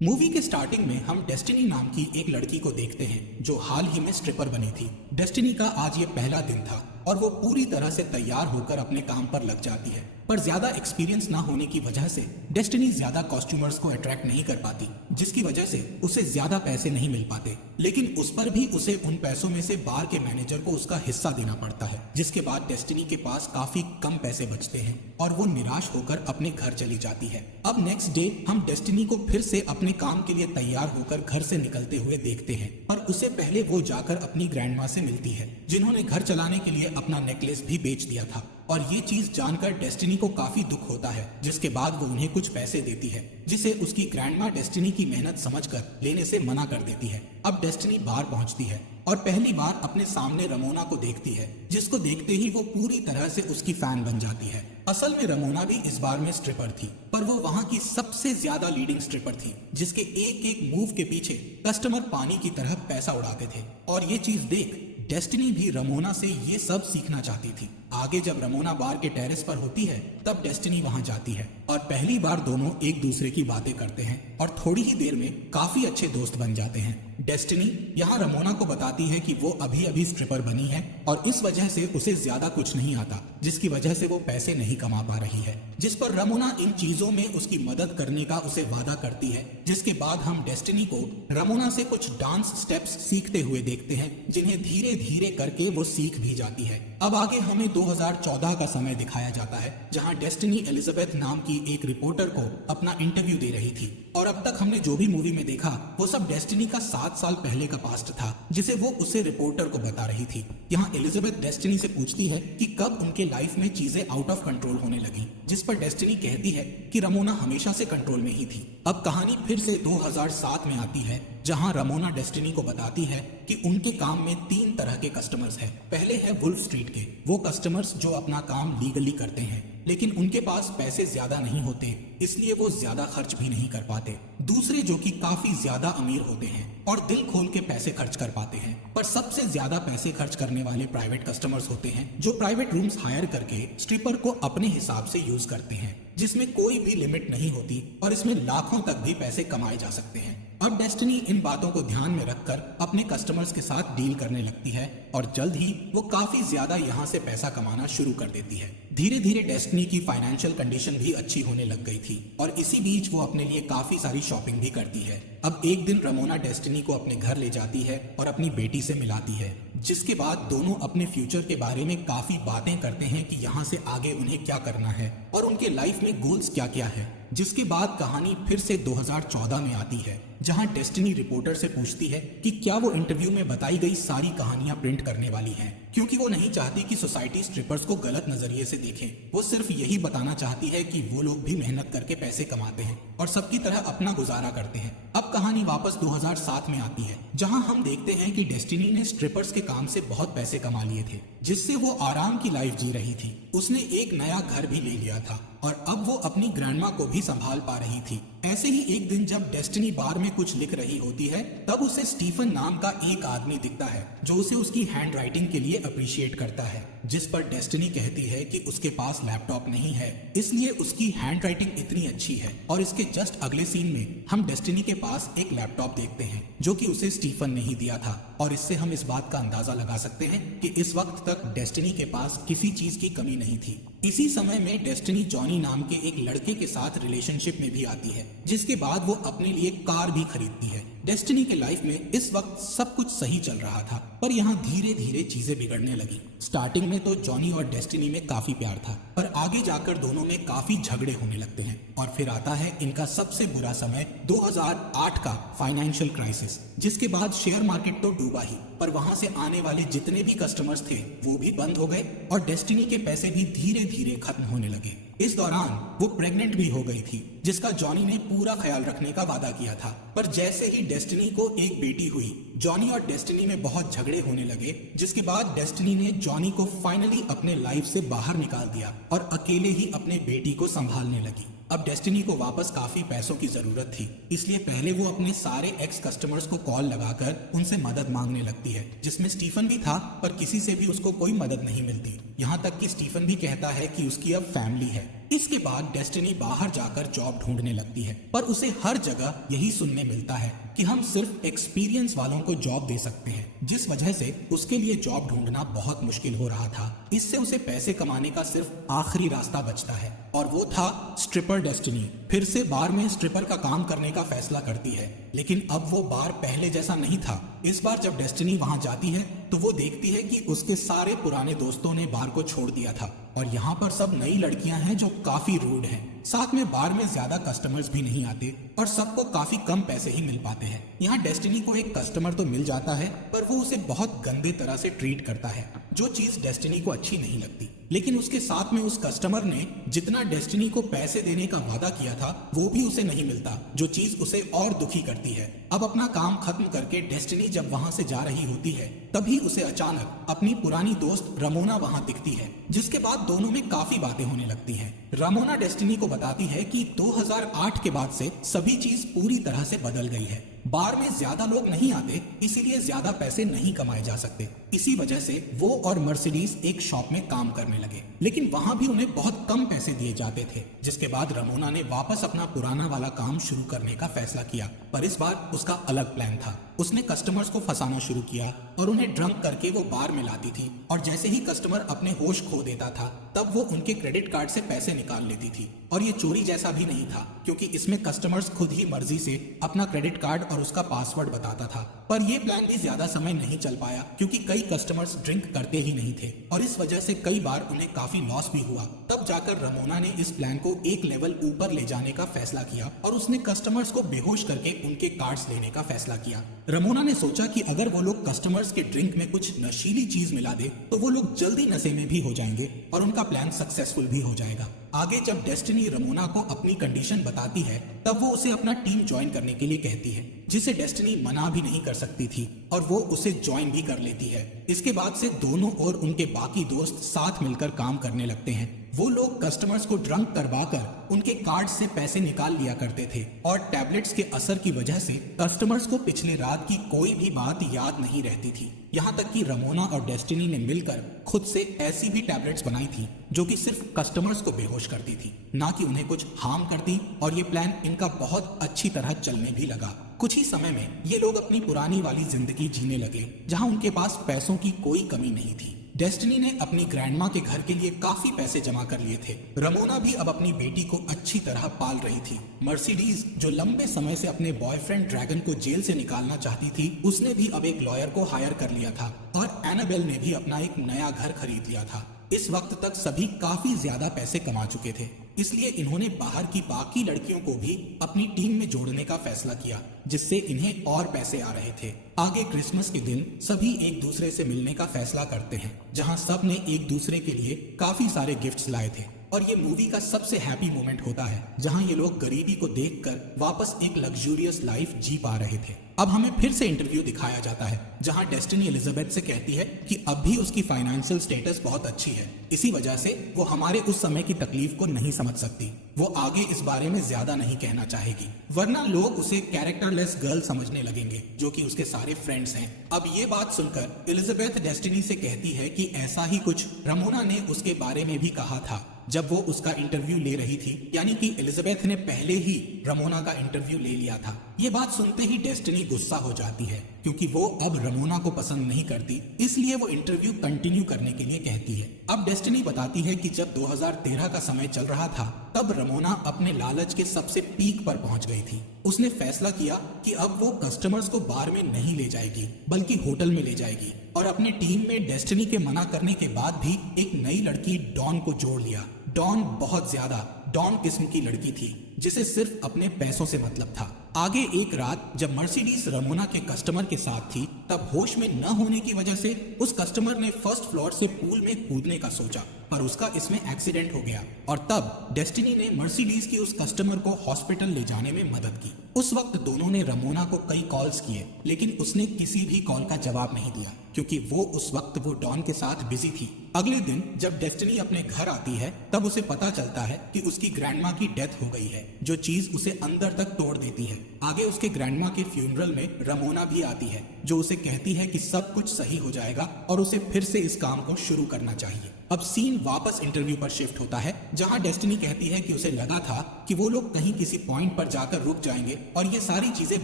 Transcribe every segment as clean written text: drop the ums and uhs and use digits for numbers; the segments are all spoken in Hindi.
मूवी के स्टार्टिंग में हम डेस्टिनी नाम की एक लड़की को देखते हैं जो हाल ही में स्ट्रिपर बनी थी। डेस्टिनी का आज ये पहला दिन था और वो पूरी तरह से तैयार होकर अपने काम पर लग जाती है, पर ज्यादा एक्सपीरियंस ना होने की वजह से डेस्टिनी ज्यादा कॉस्ट्यूमर्स को अट्रैक्ट नहीं कर पाती, जिसकी वजह से उसे ज्यादा पैसे नहीं मिल पाते। लेकिन उस पर भी उसे उन पैसों में से बार के मैनेजर को उसका हिस्सा देना पड़ता है, जिसके बाद डेस्टिनी के पास काफी कम पैसे बचते हैं और वो निराश होकर अपने घर चली जाती है। अब नेक्स्ट डे हम डेस्टिनी को फिर से अपने काम के लिए तैयार होकर घर से निकलते हुए देखते हैं, पर उससे पहले वो जाकर अपनी ग्रैंडमा से मिलती है, जिन्होंने घर चलाने के लिए अपना नेकलेस भी बेच दिया था। और ये चीज जानकर डेस्टिनी को काफी दुख होता है, जिसके बाद वो उन्हें कुछ पैसे देती है, जिसे उसकी ग्रैंडमा डेस्टिनी की मेहनत समझकर लेने से मना कर देती है। अब डेस्टिनी बाहर पहुंचती है और पहली बार अपने सामने रमोना को देखती है, जिसको देखते ही वो पूरी तरह से उसकी फैन बन जाती है। असल में रमोना भी इस बार में स्ट्रिपर थी, पर वो वहाँ की सबसे ज्यादा लीडिंग स्ट्रिपर थी, जिसके एक एक मूव के पीछे कस्टमर पानी की तरह पैसा उड़ाते थे। और ये चीज देख डेस्टिनी भी रमोना से ये सब सीखना चाहती थी। आगे जब रमोना बार के टेरेस पर होती है तब डेस्टिनी वहां जाती है और पहली बार दोनों एक दूसरे की बातें करते हैं और थोड़ी ही देर में काफी अच्छे दोस्त बन जाते हैं। डेस्टिनी यहाँ रमोना को बताती है कि वो अभी अभी स्ट्रिपर बनी है और इस वजह से उसे ज्यादा कुछ नहीं आता, जिसकी वजह से वो पैसे नहीं कमा पा रही है। जिस पर रमोना इन चीजों में उसकी मदद करने का उसे वादा करती है, जिसके बाद हम डेस्टिनी को रमोना से कुछ डांस स्टेप्स सीखते हुए देखते हैं, जिन्हें धीरे धीरे करके वो सीख भी जाती है। अब आगे हमें 2014 का समय दिखाया जाता है, जहां डेस्टिनी एलिजाबेथ नाम की एक रिपोर्टर को अपना इंटरव्यू दे रही थी। और अब तक हमने जो भी मूवी में देखा वो सब डेस्टिनी का 7 साल पहले का पास्ट था, जिसे वो उसे रिपोर्टर को बता रही थी। यहाँ एलिजाबेथ डेस्टिनी से पूछती है कि कब उनके लाइफ में चीजें आउट ऑफ कंट्रोल होने लगी, जिस पर डेस्टिनी कहती है कि रमोना हमेशा से कंट्रोल में ही थी। अब कहानी फिर से 2007 में आती है, जहां रमोना डेस्टिनी को बताती है कि उनके काम में 3 तरह के कस्टमर्स हैं। पहले है वुल्फ स्ट्रीट के वो कस्टमर्स जो अपना काम लीगली करते हैं, लेकिन उनके पास पैसे ज्यादा नहीं होते, इसलिए वो ज्यादा खर्च भी नहीं कर पाते। दूसरे जो कि काफी ज्यादा अमीर होते हैं और दिल खोल के पैसे खर्च कर पाते हैं। पर सबसे ज्यादा पैसे खर्च करने वाले प्राइवेट कस्टमर्स होते हैं, जो प्राइवेट रूम्स हायर करके स्ट्रिपर को अपने हिसाब से यूज करते हैं, जिसमें कोई भी लिमिट नहीं होती और इसमें लाखों तक भी पैसे कमाए जा सकते हैं। अब डेस्टिनी इन बातों को ध्यान में रखकर अपने कस्टमर्स के साथ डील करने लगती है और जल्द ही वो काफी ज्यादा यहाँ से पैसा कमाना शुरू कर देती है। धीरे धीरे डेस्टिनी की फाइनेंशियल कंडीशन भी अच्छी होने लग गई थी और इसी बीच वो अपने लिए काफी सारी शॉपिंग भी करती है। अब एक दिन रमोना डेस्टिनी को अपने घर ले जाती है और अपनी बेटी से मिलाती है, जिसके बाद दोनों अपने फ्यूचर के बारे में काफी बातें करते हैं कि यहाँ से आगे उन्हें क्या करना है और उनके लाइफ में गोल्स क्या क्या है। जिसके बाद कहानी फिर से 2014 में आती है, जहां डेस्टिनी रिपोर्टर से पूछती है कि क्या वो इंटरव्यू में बताई गई सारी कहानियां प्रिंट करने वाली हैं, क्योंकि वो नहीं चाहती कि सोसाइटी स्ट्रिपर्स को गलत नजरिए से देखे। वो सिर्फ यही बताना चाहती है कि वो लोग भी मेहनत करके पैसे कमाते हैं और सबकी तरह अपना गुजारा करते हैं। अब कहानी वापस 2007 में आती है, जहां हम देखते हैं कि डेस्टिनी ने स्ट्रिपर्स के काम से बहुत पैसे कमा लिए थे, जिससे वो आराम की लाइफ जी रही थी। उसने एक नया घर भी ले लिया था और अब वो अपनी ग्रैंडमा को भी संभाल पा रही थी। ऐसे ही एक दिन जब डेस्टिनी बार में कुछ लिख रही होती है, तब उसे स्टीफन नाम का एक आदमी दिखता है, जो उसे उसकी हैंड राइटिंग के लिए अप्रिशिएट करता है। जिस पर डेस्टिनी कहती है कि उसके पास लैपटॉप नहीं है, इसलिए उसकी हैंड राइटिंग इतनी अच्छी है। और इसके जस्ट अगले सीन में हम डेस्टिनी के पास एक लैपटॉप देखते हैं, जो कि उसे स्टीफन ने ही दिया था। और इससे हम इस बात का अंदाजा लगा सकते हैं कि इस वक्त तक डेस्टिनी के पास किसी चीज की कमी नहीं थी। इसी समय में डेस्टिनी जॉनी नाम के एक लड़के के साथ रिलेशनशिप में भी आती है, जिसके बाद वो अपने लिए कार भी खरीदती है। डेस्टिनी के लाइफ में इस वक्त सब कुछ सही चल रहा था, पर यहाँ धीरे धीरे चीजें बिगड़ने लगी। स्टार्टिंग में तो जॉनी और डेस्टिनी में काफी प्यार था, पर आगे जाकर दोनों में काफी झगड़े होने लगते हैं। और फिर आता है इनका सबसे बुरा समय 2008 का फाइनेंशियल क्राइसिस, जिसके बाद शेयर मार्केट तो डूबा ही, पर वहां से आने वाले जितने भी कस्टमर्स थे वो भी बंद हो गए और डेस्टिनी के पैसे भी धीरे धीरे खत्म होने लगे। इस दौरान वो प्रेग्नेंट भी हो गई थी, जिसका जॉनी ने पूरा ख्याल रखने का वादा किया था। पर जैसे ही डेस्टिनी को एक बेटी हुई, जॉनी और डेस्टिनी में बहुत झगड़े होने लगे, जिसके बाद डेस्टिनी ने जॉनी को फाइनली अपने लाइफ से बाहर निकाल दिया और अकेले ही अपने बेटी को संभालने लगी। अब डेस्टिनी को वापस काफी पैसों की जरूरत थी, इसलिए पहले वो अपने सारे एक्स कस्टमर्स को कॉल लगाकर उनसे मदद मांगने लगती है, जिसमें स्टीफन भी था, पर किसी से भी उसको कोई मदद नहीं मिलती। यहाँ तक कि स्टीफन भी कहता है कि उसकी अब फैमिली है। इसके बाद डेस्टिनी बाहर जाकर जॉब ढूंढने लगती है, पर उसे हर जगह यही सुनने मिलता है कि हम सिर्फ एक्सपीरियंस वालों को जॉब दे सकते हैं, जिस वजह से उसके लिए जॉब ढूंढना बहुत मुश्किल हो रहा था। इससे उसे पैसे कमाने का सिर्फ आखिरी रास्ता बचता है, और वो था स्ट्रिपर। डेस्टिनी फिर से बार में स्ट्रिपर का काम करने का फैसला करती है, लेकिन अब वो बार पहले जैसा नहीं था। इस बार जब डेस्टिनी वहां जाती है तो वो देखती है कि उसके सारे पुराने दोस्तों ने बार को छोड़ दिया था, और यहाँ पर सब नई लड़कियां हैं जो काफी रूड हैं। साथ में बार में ज्यादा कस्टमर्स भी नहीं आते और सबको काफी कम पैसे ही मिल पाते हैं। यहाँ डेस्टिनी को एक कस्टमर तो मिल जाता है, पर वो उसे बहुत गंदे तरह से ट्रीट करता है, जो चीज डेस्टिनी को अच्छी नहीं लगती। लेकिन उसके साथ में उस कस्टमर ने जितना डेस्टिनी को पैसे देने का वादा किया था वो भी उसे नहीं मिलता, जो चीज उसे और दुखी करती है। अब अपना काम खत्म करके डेस्टिनी जब वहां से जा रही होती है, तभी उसे अचानक अपनी पुरानी दोस्त रमोना वहां दिखती है, जिसके बाद दोनों में काफी बातें होने लगती हैं। रमोना डेस्टिनी को बताती है कि 2008 के बाद से सभी चीज पूरी तरह से बदल गई है। बार में ज्यादा लोग नहीं आते, इसीलिए ज्यादा पैसे नहीं कमाए जा सकते। इसी वजह से वो और मर्सिडीज एक शॉप में काम करने लगे, लेकिन वहां भी उन्हें बहुत कम पैसे दिए जाते थे। जिसके बाद रमोना ने वापस अपना पुराना वाला काम शुरू करने का फैसला किया, पर इस बार उसका अलग प्लान था। उसने कस्टमर्स को फंसाना शुरू किया और उन्हें ड्रंक करके वो बार में लाती थी, और जैसे ही कस्टमर अपने होश खो देता था तब वो उनके क्रेडिट कार्ड से पैसे निकाल लेती थी। और ये चोरी जैसा भी नहीं था, क्योंकि इसमें कस्टमर्स खुद ही मर्जी से अपना क्रेडिट कार्ड और उसका पासवर्ड बताता था। पर यह प्लान भी ज्यादा समय नहीं चल पाया, क्योंकि कई कस्टमर्स ड्रिंक करते ही नहीं थे, और इस वजह से कई बार उन्हें काफी लॉस भी हुआ। तब जाकर रमोना ने इस प्लान को एक लेवल ऊपर ले जाने का फैसला किया, और उसने कस्टमर्स को बेहोश करके उनके कार्ड्स लेने का फैसला किया। रमोना ने सोचा कि अगर वो लोग कस्टमर्स के ड्रिंक में कुछ नशीली चीज मिला दे तो वो लोग जल्दी नशे में भी हो जाएंगे और उनका प्लान सक्सेसफुल भी हो जाएगा। आगे जब डेस्टिनी रमोना को अपनी कंडीशन बताती है, तब वो उसे अपना टीम ज्वाइन करने के लिए कहती है, जिसे डेस्टिनी मना भी नहीं कर सकती थी, और वो उसे ज्वाइन भी कर लेती है। इसके बाद से दोनों और उनके बाकी दोस्त साथ मिलकर काम करने लगते हैं। वो लोग कस्टमर्स को ड्रंक करवाकर उनके कार्ड से पैसे निकाल लिया करते थे, और टैबलेट्स के असर की वजह से कस्टमर्स को पिछले रात की कोई भी बात याद नहीं रहती थी। यहाँ तक कि रमोना और डेस्टिनी ने मिलकर खुद से ऐसी भी टैबलेट्स बनाई थी जो कि सिर्फ कस्टमर्स को बेहोश करती थी, ना कि उन्हें कुछ हार्म करती, और ये प्लान इनका बहुत अच्छी तरह चलने भी लगा। कुछ ही समय में ये लोग अपनी पुरानी वाली जिंदगी जीने लगे, जहाँ उनके पास पैसों की कोई कमी नहीं थी। डेस्टिनी ने अपनी ग्रैंडमा के घर के लिए काफी पैसे जमा कर लिए थे। रमोना भी अब अपनी बेटी को अच्छी तरह पाल रही थी। मर्सिडीज, जो लंबे समय से अपने बॉयफ्रेंड ड्रैगन को जेल से निकालना चाहती थी, उसने भी अब एक लॉयर को हायर कर लिया था, और एनाबेल ने भी अपना एक नया घर खरीद लिया था। इस वक्त तक सभी काफी ज्यादा पैसे कमा चुके थे, इसलिए इन्होंने बाहर की बाकी लड़कियों को भी अपनी टीम में जोड़ने का फैसला किया, जिससे इन्हें और पैसे आ रहे थे। आगे क्रिसमस के दिन सभी एक दूसरे से मिलने का फैसला करते हैं, जहां सब ने एक दूसरे के लिए काफी सारे गिफ्ट्स लाए थे। और ये मूवी का सबसे हैप्पी मोमेंट होता है, जहां ये लोग गरीबी को देखकर वापस एक लग्जूरियस लाइफ जी पा रहे थे। अब हमें फिर से इंटरव्यू दिखाया जाता है, जहां डेस्टिनी एलिजाबेथ से कहती है कि अब भी उसकी फाइनेंशियल स्टेटस बहुत अच्छी है, इसी वजह से वो हमारे उस समय की तकलीफ को नहीं समझ सकती। वो आगे इस बारे में ज्यादा नहीं कहना चाहेगी, वरना लोग उसे कैरेक्टरलेस गर्ल समझने लगेंगे, जो कि उसके सारे फ्रेंड्स हैं। अब ये बात सुनकर एलिजाबेथ डेस्टिनी से कहती है कि ऐसा ही कुछ रमोना ने उसके बारे में भी कहा था जब वो उसका इंटरव्यू ले रही थी, यानी कि एलिजाबेथ ने पहले ही रमोना का इंटरव्यू ले लिया था। ये बात सुनते ही डेस्टिनी गुस्सा हो जाती है, क्योंकि वो अब रमोना को पसंद नहीं करती, इसलिए वो इंटरव्यू कंटिन्यू करने के लिए कहती है। अब डेस्टिनी बताती है कि जब 2013 का समय चल रहा था, तब रमोना अपने लालच के सबसे पीक पर पहुंच गई थी। उसने फैसला किया कि अब वो कस्टमर्स को बार में नहीं ले जाएगी, बल्कि होटल में ले जाएगी, और अपनी टीम में डेस्टिनी के मना करने के बाद भी एक नई लड़की डॉन को जोड़ लिया। डॉन बहुत ज्यादा डॉन किस्म की लड़की थी, जिसे सिर्फ अपने पैसों से मतलब था। आगे एक रात जब मर्सिडीज रमोना के कस्टमर के साथ थी, तब होश में न होने की वजह से उस कस्टमर ने फर्स्ट फ्लोर से पूल में कूदने का सोचा, पर उसका इसमें एक्सीडेंट हो गया, और तब डेस्टिनी ने मर्सिडीज की उस कस्टमर को हॉस्पिटल ले जाने में मदद की। उस वक्त दोनों ने रमोना को कई कॉल्स किए, लेकिन उसने किसी भी कॉल का जवाब नहीं दिया क्योंकि वो उस वक्त वो डॉन के साथ बिजी थी। अगले दिन जब डेस्टिनी अपने घर आती है तब उसे पता चलता है कि उसकी ग्रैंडमा की डेथ हो गई है, जो चीज उसे अंदर तक तोड़ देती है। आगे उसके ग्रैंडमा के फ्यूनरल में रमोना भी आती है, जो उसे कहती है कि सब कुछ सही हो जाएगा और उसे फिर से इस काम को शुरू करना चाहिए। अब सीन वापस इंटरव्यू पर शिफ्ट होता है, जहां डेस्टिनी कहती है कि उसे लगा था कि वो लोग कहीं किसी पॉइंट पर जाकर रुक जाएंगे और ये सारी चीजें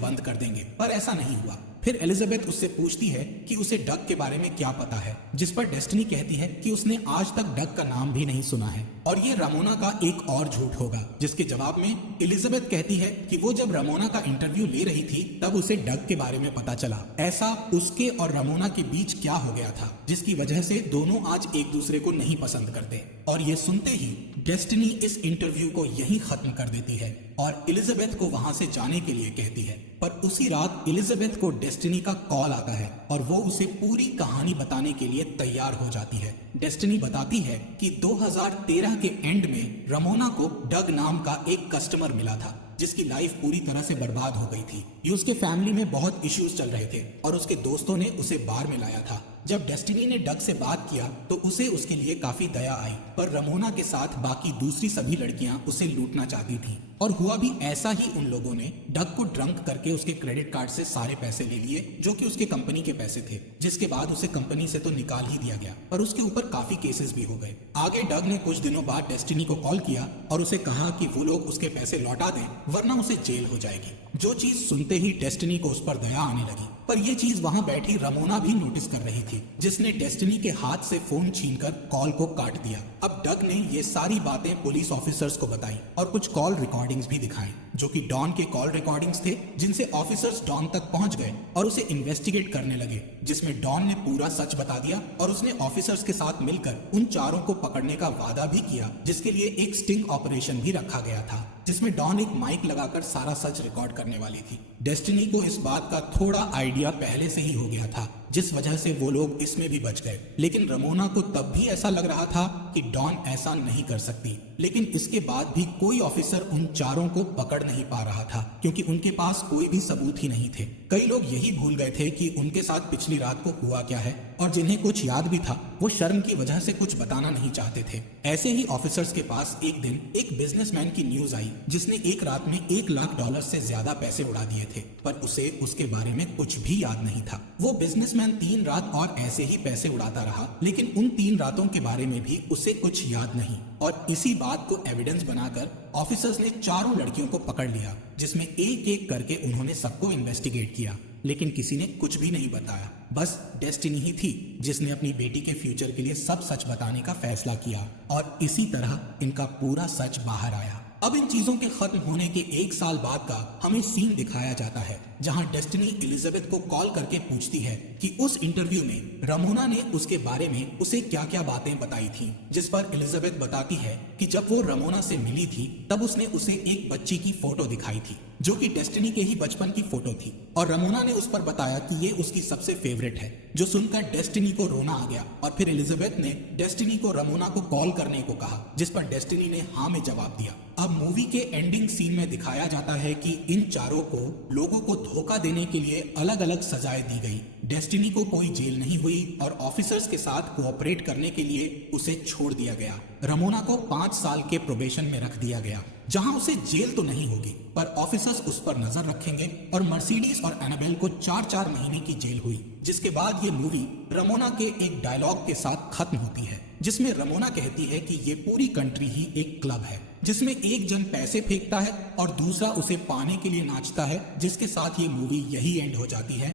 बंद कर देंगे, पर ऐसा नहीं हुआ। फिर एलिजाबेथ उससे पूछती है कि उसे डग के बारे में क्या पता है, जिस पर डेस्टिनी कहती है कि उसने आज तक डग का नाम भी नहीं सुना है और ये रमोना का एक और झूठ होगा। जिसके जवाब में एलिजाबेथ कहती है कि वो जब रमोना का इंटरव्यू ले रही थी तब उसे डग के बारे में पता चला। ऐसा उसके और रमोना के बीच क्या हो गया था जिसकी वजह से दोनों आज एक दूसरे को नहीं पसंद करते। और ये सुनते ही डेस्टिनी इस इंटरव्यू को यहीं खत्म कर देती है और एलिजाबेथ को वहां से जाने के लिए कहती है। पर उसी रात एलिजाबेथ को डेस्टिनी का कॉल आता है और वो उसे पूरी कहानी बताने के लिए तैयार हो जाती है। डेस्टिनी बताती है कि 2013 के एंड में रमोना को डग नाम का एक कस्टमर मिला था जिसकी लाइफ पूरी तरह से बर्बाद हो गई थी। ये उसके फैमिली में बहुत इश्यूज चल रहे थे और उसके दोस्तों ने उसे बार में लाया था। जब डेस्टिनी ने डग से बात किया तो उसे उसके लिए काफी दया आई, पर रमोना के साथ बाकी दूसरी सभी लड़कियां उसे लूटना चाहती थी। और हुआ भी ऐसा ही। उन लोगों ने डग को ड्रंक करके उसके क्रेडिट कार्ड से सारे पैसे ले लिए जो कि उसके कंपनी के पैसे थे, जिसके बाद उसे कंपनी से तो निकाल ही दिया गया, पर उसके ऊपर काफी केसेस भी हो गए। आगे डग ने कुछ दिनों बाद डेस्टिनी को कॉल किया और उसे कहा कि वो लोग उसके पैसे लौटा दें वरना उसे जेल हो जाएगी। जो चीज सुनते ही डेस्टिनी को उस पर दया आने लगी, पर यह चीज वहां बैठी रमोना भी नोटिस कर रही थी, जिसने डेस्टिनी के हाथ से फोन छीनकर कॉल को काट दिया। अब डग ने ये सारी बातें पुलिस ऑफिसर्स को बताई और कुछ कॉल रिकॉर्डिंग्स भी दिखाई जो कि डॉन के कॉल रिकॉर्डिंग्स थे, जिनसे ऑफिसर्स डॉन तक पहुंच गए और उसे इन्वेस्टिगेट करने लगे, जिसमें डॉन ने पूरा सच बता दिया और उसने ऑफिसर्स के साथ मिलकर उन चारों को पकड़ने का वादा भी किया, जिसके लिए एक स्टिंग ऑपरेशन भी रखा गया था, जिसमें डॉन एक माइक लगाकर सारा सच रिकॉर्ड करने वाली थी। डेस्टिनी को इस बात का थोड़ा आइडिया पहले से ही हो गया था, जिस वजह से वो लोग इसमें भी बच गए। लेकिन रमोना को तब भी ऐसा लग रहा था कि डॉन ऐसा नहीं कर सकती, लेकिन इसके बाद भी कोई ऑफिसर उन चारों को पकड़ नहीं पा रहा था क्योंकि उनके पास कोई भी सबूत ही नहीं थे। कई लोग यही भूल गए थे कि उनके साथ पिछली रात को हुआ क्या है, और जिन्हें कुछ याद भी था वो शर्म की वजह से कुछ बताना नहीं चाहते थे। ऐसे ही ऑफिसर्स के पास एक दिन एक बिजनेसमैन की न्यूज आई जिसने एक रात में $1 लाख से ज्यादा पैसे उड़ा दिए थे, पर उसे उसके बारे में कुछ भी याद नहीं था। वो बिजनेसमैन 3 रात और ऐसे ही पैसे उड़ाता रहा, लेकिन उन 3 रातों के बारे में भी उसे कुछ याद नहीं। और इसी बात को एविडेंस बनाकर ऑफिसर्स ने चारों लड़कियों को पकड़ लिया, जिसमें एक एक करके उन्होंने सबको इन्वेस्टिगेट किया, लेकिन किसी ने कुछ भी नहीं बताया। बस डेस्टिनी ही थी जिसने अपनी बेटी के फ्यूचर के लिए सब सच बताने का फैसला किया और इसी तरह इनका पूरा सच बाहर आया। अब इन चीजों के खत्म होने के 1 साल बाद का हमें सीन दिखाया जाता है, जहां डेस्टिनी एलिजाबेथ को कॉल करके पूछती है कि उस इंटरव्यू में रमोना ने उसके बारे में उसे क्या क्या बातें बताई थी, जिस पर एलिजाबेथ बताती है कि जब वो रमोना से मिली थी तब उसने उसे एक बच्ची की फोटो दिखाई थी जो कि डेस्टिनी के ही बचपन की फोटो थी, और रमोना ने उस पर बताया कि ये उसकी सबसे फेवरेट है। जो सुनकर डेस्टिनी को रोना आ गया और फिर एलिजाबेथ ने डेस्टिनी को रमोना को कॉल करने को कहा, जिस पर डेस्टिनी ने हाँ में जवाब दिया। अब मूवी के एंडिंग सीन में दिखाया जाता है कि इन चारों को लोगों को धोखा देने के लिए अलग अलग सजाएं दी गई। डेस्टिनी को कोई जेल नहीं हुई और ऑफिसर्स के साथ कोऑपरेट करने के लिए उसे छोड़ दिया गया। रमोना को 5 साल के प्रोबेशन में रख दिया गया, जहां उसे जेल तो नहीं होगी पर ऑफिसर्स उस पर नजर रखेंगे, और मर्सिडीज और एनाबेल को 4-4 महीने की जेल हुई। जिसके बाद ये मूवी रमोना के एक डायलॉग के साथ खत्म होती है, जिसमें रमोना कहती है कि ये पूरी कंट्री ही एक क्लब है जिसमें एक जन पैसे फेंकता है और दूसरा उसे पाने के लिए नाचता है, जिसके साथ ये मूवी यही एंड हो जाती है।